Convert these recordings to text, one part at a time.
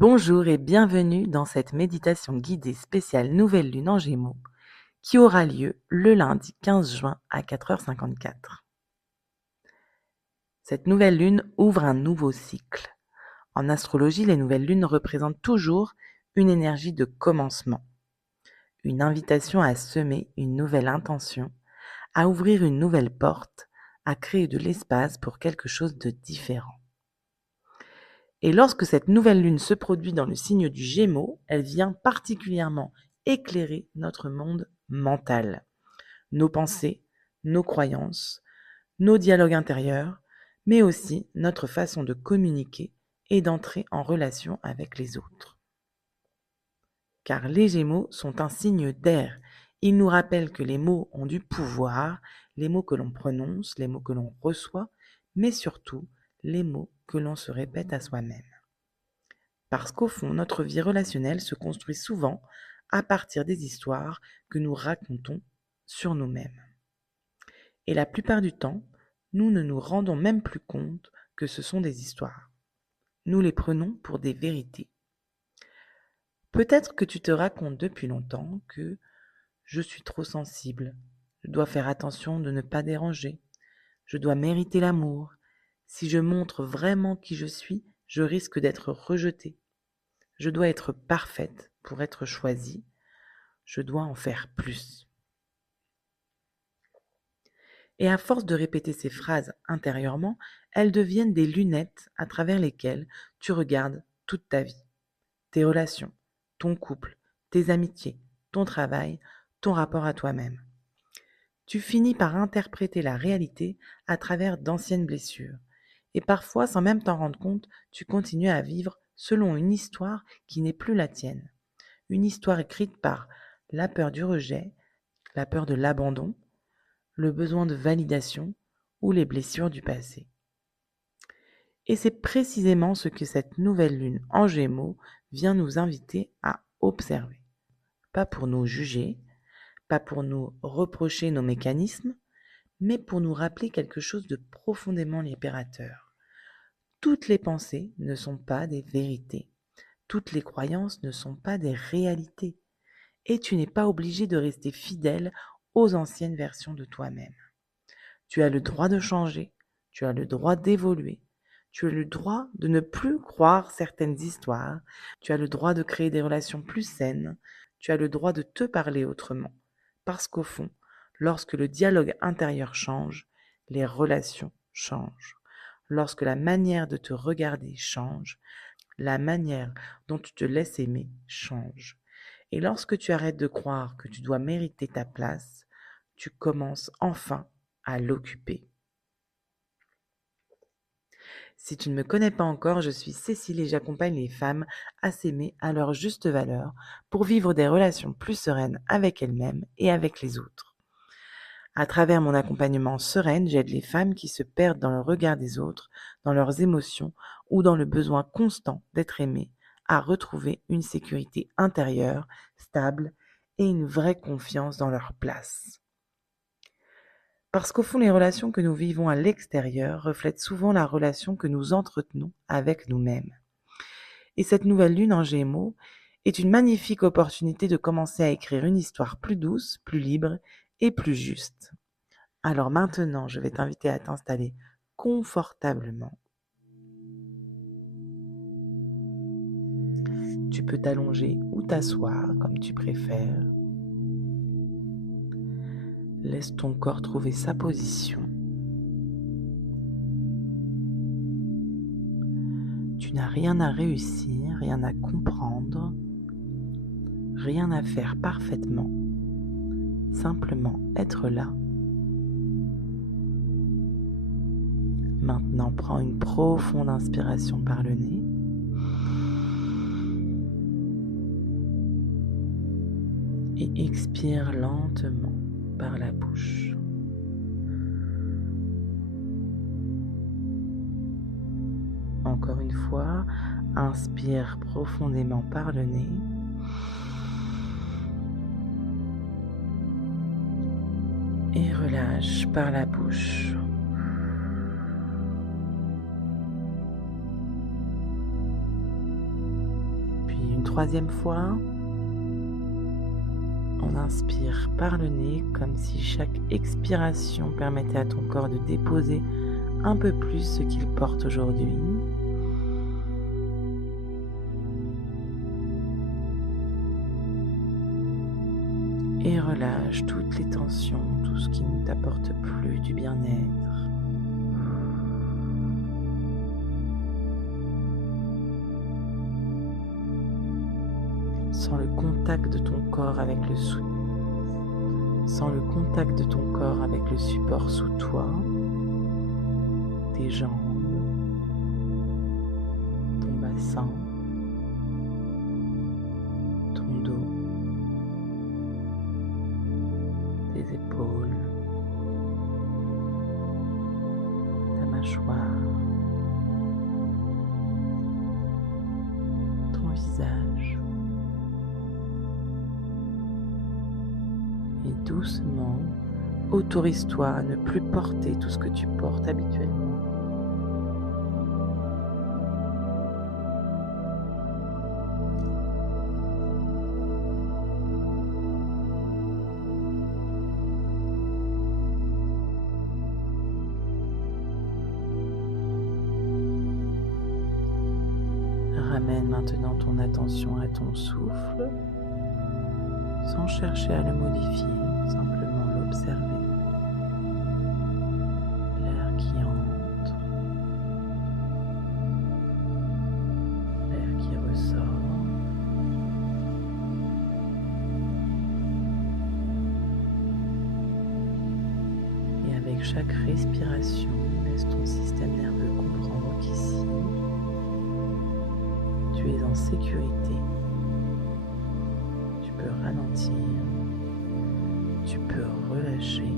Bonjour et bienvenue dans cette méditation guidée spéciale Nouvelle Lune en Gémeaux qui aura lieu le lundi 15 juin à 4h54. Cette nouvelle lune ouvre un nouveau cycle. En astrologie, les nouvelles lunes représentent toujours une énergie de commencement, une invitation à semer une nouvelle intention, à ouvrir une nouvelle porte, à créer de l'espace pour quelque chose de différent. Et lorsque cette nouvelle lune se produit dans le signe du Gémeaux, elle vient particulièrement éclairer notre monde mental, nos pensées, nos croyances, nos dialogues intérieurs, mais aussi notre façon de communiquer et d'entrer en relation avec les autres. Car les Gémeaux sont un signe d'air. Ils nous rappellent que les mots ont du pouvoir, les mots que l'on prononce, les mots que l'on reçoit, mais surtout les mots que l'on se répète à soi-même. Parce qu'au fond, notre vie relationnelle se construit souvent à partir des histoires que nous racontons sur nous-mêmes. Et la plupart du temps, nous ne nous rendons même plus compte que ce sont des histoires. Nous les prenons pour des vérités. Peut-être que tu te racontes depuis longtemps que je suis trop sensible, je dois faire attention de ne pas déranger, je dois mériter l'amour. Si je montre vraiment qui je suis, je risque d'être rejetée. Je dois être parfaite pour être choisie. Je dois en faire plus. Et à force de répéter ces phrases intérieurement, elles deviennent des lunettes à travers lesquelles tu regardes toute ta vie. Tes relations, ton couple, tes amitiés, ton travail, ton rapport à toi-même. Tu finis par interpréter la réalité à travers d'anciennes blessures. Et parfois, sans même t'en rendre compte, tu continues à vivre selon une histoire qui n'est plus la tienne. Une histoire écrite par la peur du rejet, la peur de l'abandon, le besoin de validation ou les blessures du passé. Et c'est précisément ce que cette nouvelle lune en Gémeaux vient nous inviter à observer. Pas pour nous juger, pas pour nous reprocher nos mécanismes, mais pour nous rappeler quelque chose de profondément libérateur. Toutes les pensées ne sont pas des vérités. Toutes les croyances ne sont pas des réalités. Et tu n'es pas obligé de rester fidèle aux anciennes versions de toi-même. Tu as le droit de changer, tu as le droit d'évoluer, tu as le droit de ne plus croire certaines histoires, tu as le droit de créer des relations plus saines, tu as le droit de te parler autrement. Parce qu'au fond, lorsque le dialogue intérieur change, les relations changent. Lorsque la manière de te regarder change, la manière dont tu te laisses aimer change. Et lorsque tu arrêtes de croire que tu dois mériter ta place, tu commences enfin à l'occuper. Si tu ne me connais pas encore, je suis Cécile et j'accompagne les femmes à s'aimer à leur juste valeur pour vivre des relations plus sereines avec elles-mêmes et avec les autres. À travers mon accompagnement sereine, j'aide les femmes qui se perdent dans le regard des autres, dans leurs émotions ou dans le besoin constant d'être aimées, à retrouver une sécurité intérieure, stable et une vraie confiance dans leur place. Parce qu'au fond, les relations que nous vivons à l'extérieur reflètent souvent la relation que nous entretenons avec nous-mêmes. Et cette nouvelle lune en Gémeaux est une magnifique opportunité de commencer à écrire une histoire plus douce, plus libre et plus juste. Alors maintenant, je vais t'inviter à t'installer confortablement. Tu peux t'allonger ou t'asseoir comme tu préfères. Laisse ton corps trouver sa position. Tu n'as rien à réussir, rien à comprendre, rien à faire parfaitement. Simplement être là. Maintenant, prends une profonde inspiration par le nez. Et expire lentement par la bouche. Encore une fois, inspire profondément par le nez. Et relâche par la bouche. troisième fois, on inspire par le nez comme si chaque expiration permettait à ton corps de déposer un peu plus ce qu'il porte aujourd'hui. Et relâche toutes les tensions, tout ce qui ne t'apporte plus du bien-être. Sens le contact de ton corps avec le support sous toi, tes jambes, ton bassin, ton dos, tes épaules, ta mâchoire, ton visage. Et doucement, autorise-toi à ne plus porter tout ce que tu portes habituellement. Ramène maintenant ton attention à ton souffle, sans chercher à le modifier, simplement l'observer. L'air qui entre, l'air qui ressort. Et avec chaque respiration, laisse ton système nerveux comprendre qu'ici, tu es en sécurité. Tu peux ralentir, tu peux relâcher,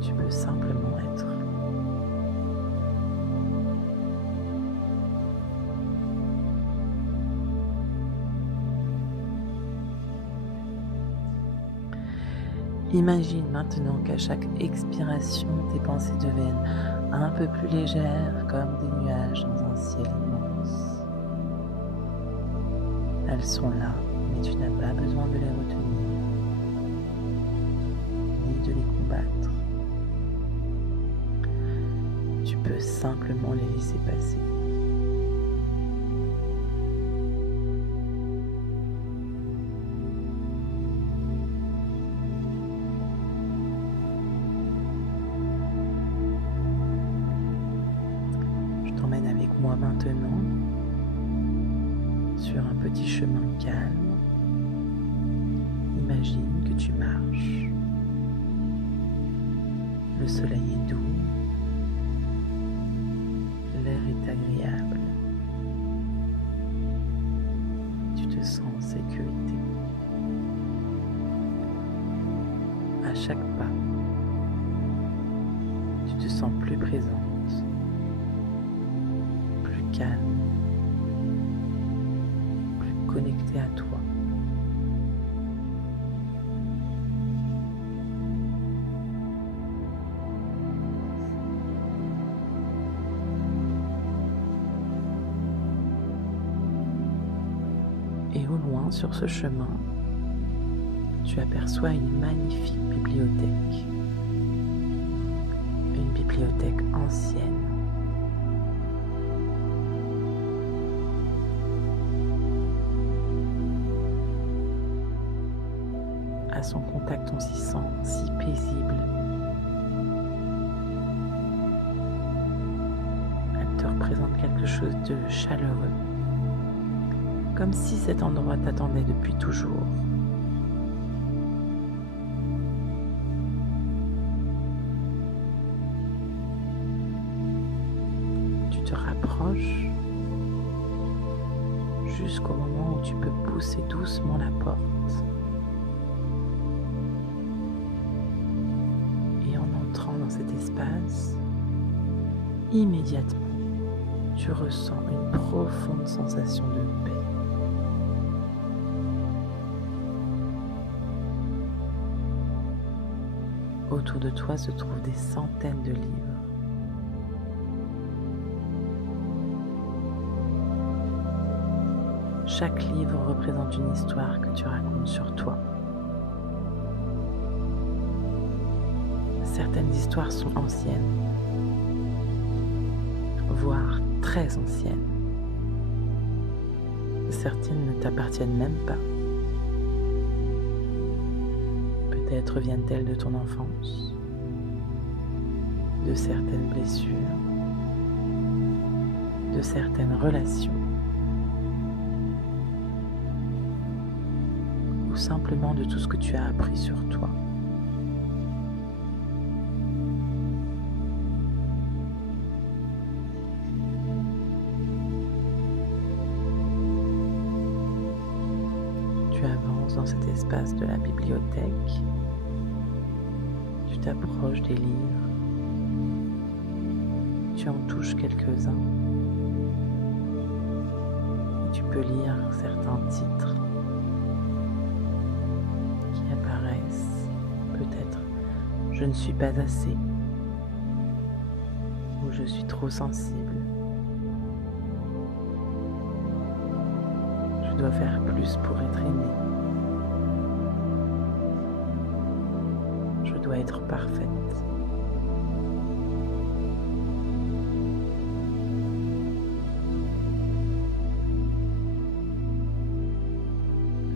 tu peux simplement être. Imagine maintenant qu'à chaque expiration, tes pensées deviennent un peu plus légères, comme des nuages dans un ciel immense. Elles sont là, mais tu n'as pas besoin de les retenir, ni de les combattre. Tu peux simplement les laisser passer. Je t'emmène avec moi maintenant sur un petit chemin calme. Imagine que tu marches. Le soleil est doux. L'air est agréable. Tu te sens en sécurité. À chaque pas, tu te sens plus présente, plus calme, plus connectée à toi. Et au loin, sur ce chemin, tu aperçois une magnifique bibliothèque. Une bibliothèque ancienne. À son contact, on s'y sent si paisible. Elle te représente quelque chose de chaleureux. Comme si cet endroit t'attendait depuis toujours. Tu te rapproches jusqu'au moment où tu peux pousser doucement la porte. Et en entrant dans cet espace, immédiatement, tu ressens une profonde sensation de paix. Autour de toi se trouvent des centaines de livres. Chaque livre représente une histoire que tu racontes sur toi. Certaines histoires sont anciennes, voire très anciennes. Certaines ne t'appartiennent même pas. Peut-être viennent-elles de ton enfance, de certaines blessures, de certaines relations, ou simplement de tout ce que tu as appris sur toi. Tu avances dans cet espace de la bibliothèque, tu t'approches des livres, tu en touches quelques-uns et tu peux lire certains titres qui apparaissent, peut-être « Je ne suis pas assez » ou « Je suis trop sensible ». Je dois faire plus pour être aimé. Je dois être parfaite.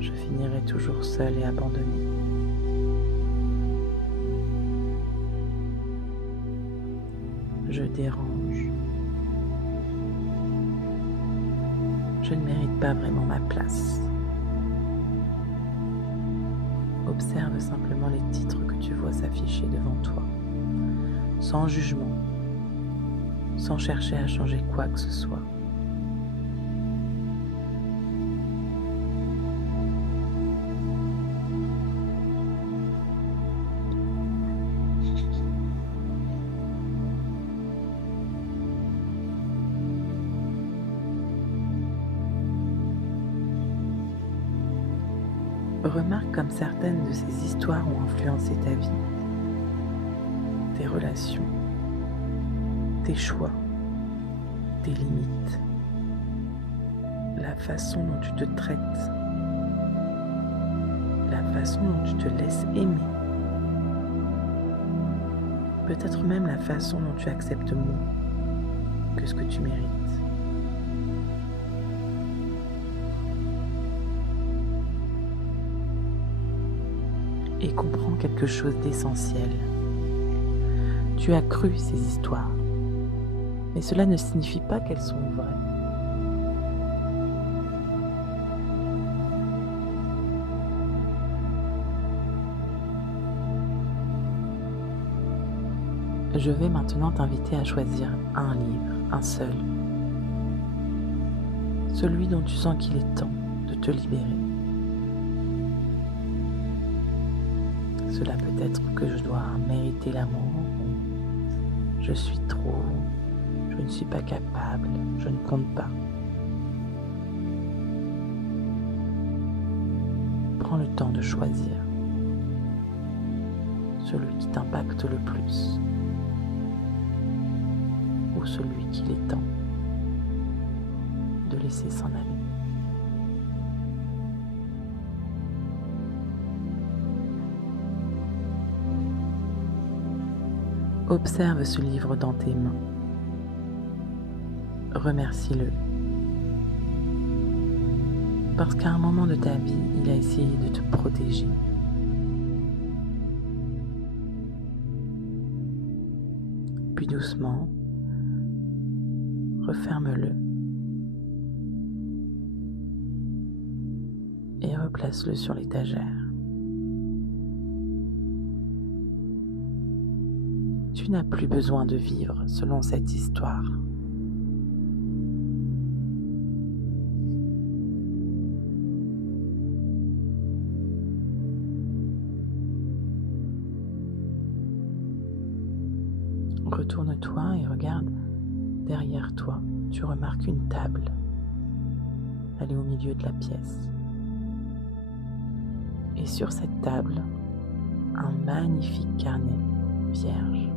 Je finirai toujours seule et abandonnée. Je dérange. Je ne mérite pas vraiment ma place. Observe simplement les titres que tu vois s'afficher devant toi, sans jugement, sans chercher à changer quoi que ce soit. Remarque comme certaines de ces histoires ont influencé ta vie, tes relations, tes choix, tes limites, la façon dont tu te traites, la façon dont tu te laisses aimer, peut-être même la façon dont tu acceptes moins que ce que tu mérites. Et comprends quelque chose d'essentiel. Tu as cru ces histoires, mais cela ne signifie pas qu'elles sont vraies. Je vais maintenant t'inviter à choisir un livre, un seul, celui dont tu sens qu'il est temps de te libérer. Cela peut être que je dois mériter l'amour, ou je suis trop, je ne suis pas capable, je ne compte pas. Prends le temps de choisir celui qui t'impacte le plus ou celui qu'il est temps de laisser s'en aller. Observe ce livre dans tes mains. Remercie-le. Parce qu'à un moment de ta vie, il a essayé de te protéger. Puis doucement, referme-le et replace-le sur l'étagère. Tu n'as plus besoin de vivre selon cette histoire. Retourne-toi et regarde derrière toi. Tu remarques une table. Elle est au milieu de la pièce. Et sur cette table, un magnifique carnet vierge.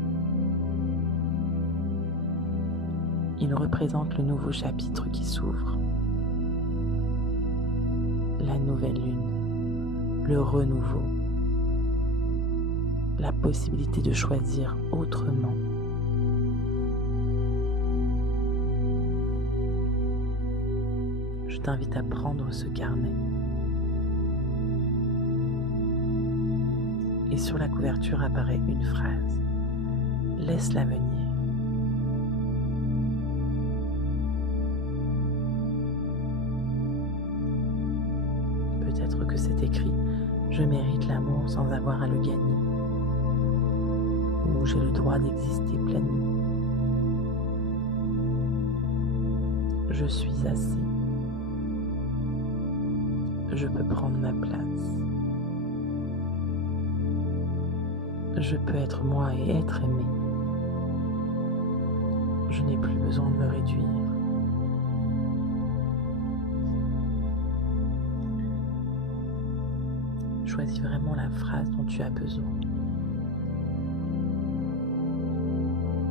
Il représente le nouveau chapitre qui s'ouvre. la nouvelle lune, le renouveau, la possibilité de choisir autrement. Je t'invite à prendre ce carnet. Et sur la couverture apparaît une phrase. Laisse-la venir. Peut-être que c'est écrit « Je mérite l'amour sans avoir à le gagner » ou « J'ai le droit d'exister pleinement ». Je suis assez. Je peux prendre ma place. Je peux être moi et être aimé. Je n'ai plus besoin de me réduire. Choisis vraiment la phrase dont tu as besoin.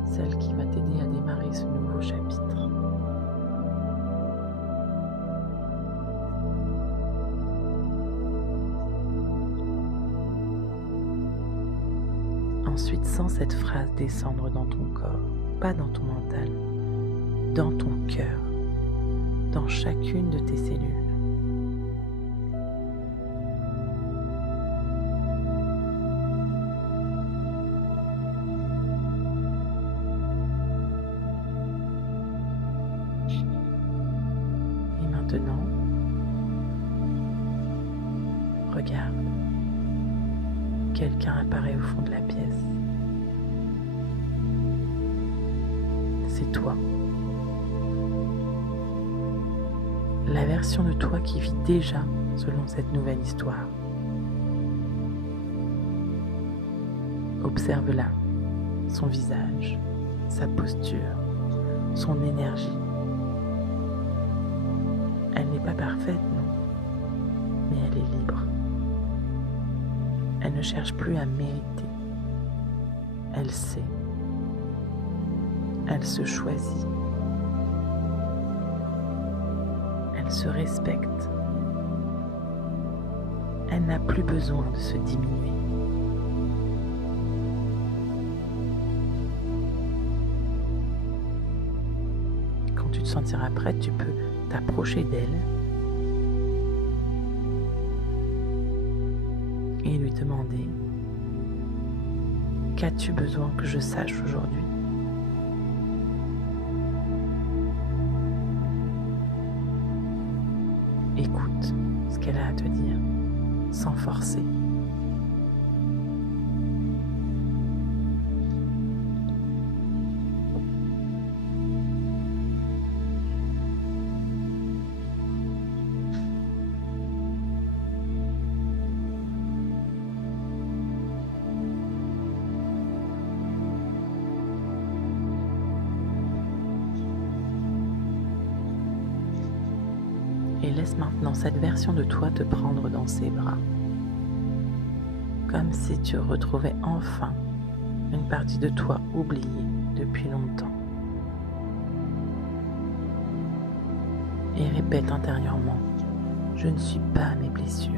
Celle qui va t'aider à démarrer ce nouveau chapitre. Ensuite, sens cette phrase descendre dans ton corps, pas dans ton mental, dans ton cœur, dans chacune de tes cellules. Et maintenant, regarde. Quelqu'un apparaît au fond de la pièce. C'est toi. La version de toi qui vit déjà selon cette nouvelle histoire. Observe-la, son visage, sa posture, son énergie. Elle n'est pas parfaite, non, mais elle est libre. Elle ne cherche plus à mériter. Elle sait. Elle se choisit. Elle se respecte. Elle n'a plus besoin de se diminuer. Quand tu te sentiras prête, tu peux t'approcher d'elle et lui demander « Qu'as-tu besoin que je sache aujourd'hui ?» Écoute ce qu'elle a à te dire, sans forcer. Et laisse maintenant cette version de toi te prendre dans ses bras, comme si tu retrouvais enfin une partie de toi oubliée depuis longtemps. Et répète intérieurement, je ne suis pas mes blessures,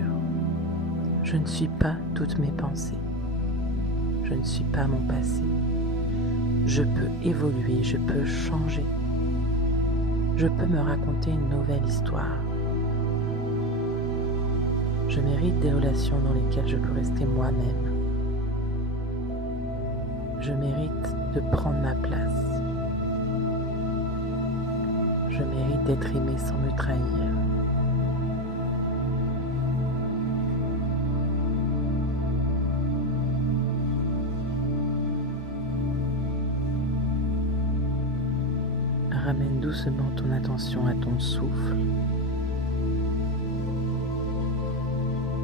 je ne suis pas toutes mes pensées, je ne suis pas mon passé, je peux évoluer, je peux changer, je peux me raconter une nouvelle histoire. Je mérite des relations dans lesquelles je peux rester moi-même. Je mérite de prendre ma place. Je mérite d'être aimé sans me trahir. Ramène doucement ton attention à ton souffle,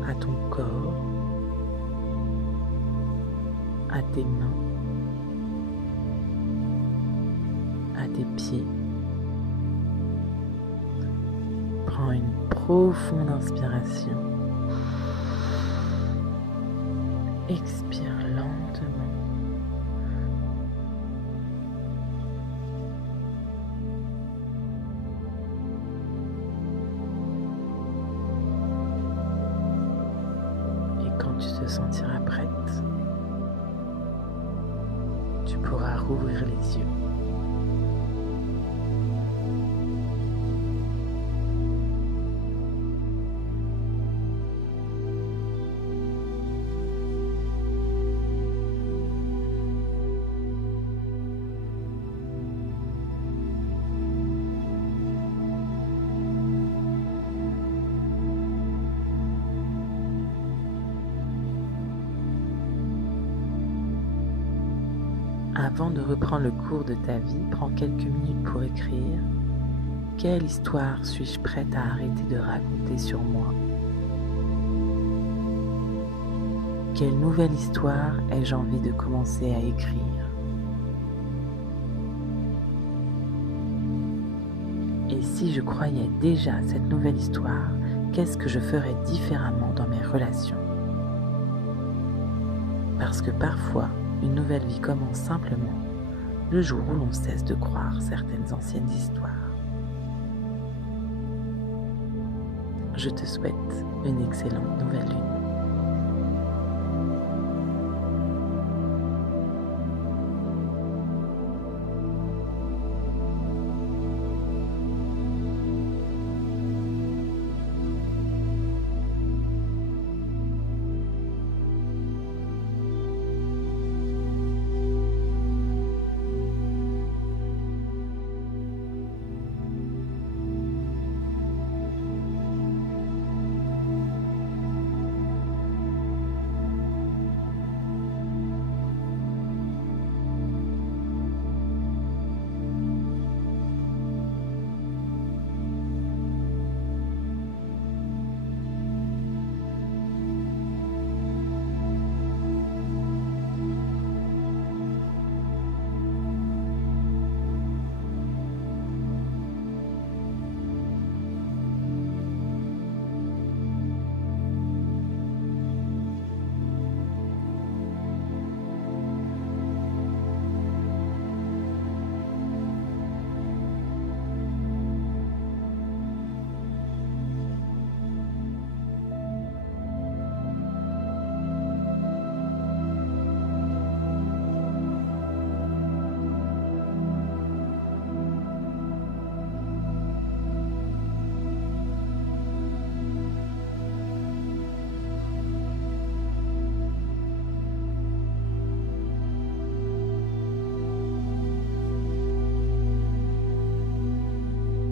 à ton corps, à tes mains, à tes pieds. Prends une profonde inspiration. Expire lentement. te sentiras prête, tu pourras rouvrir les yeux. Avant de reprendre le cours de ta vie, prends quelques minutes pour écrire. Quelle histoire suis-je prête à arrêter de raconter sur moi? Quelle nouvelle histoire ai-je envie de commencer à écrire? Et si je croyais déjà cette nouvelle histoire, qu'est-ce que je ferais différemment dans mes relations? Parce que parfois, une nouvelle vie commence simplement le jour où l'on cesse de croire certaines anciennes histoires. Je te souhaite une excellente nouvelle lune.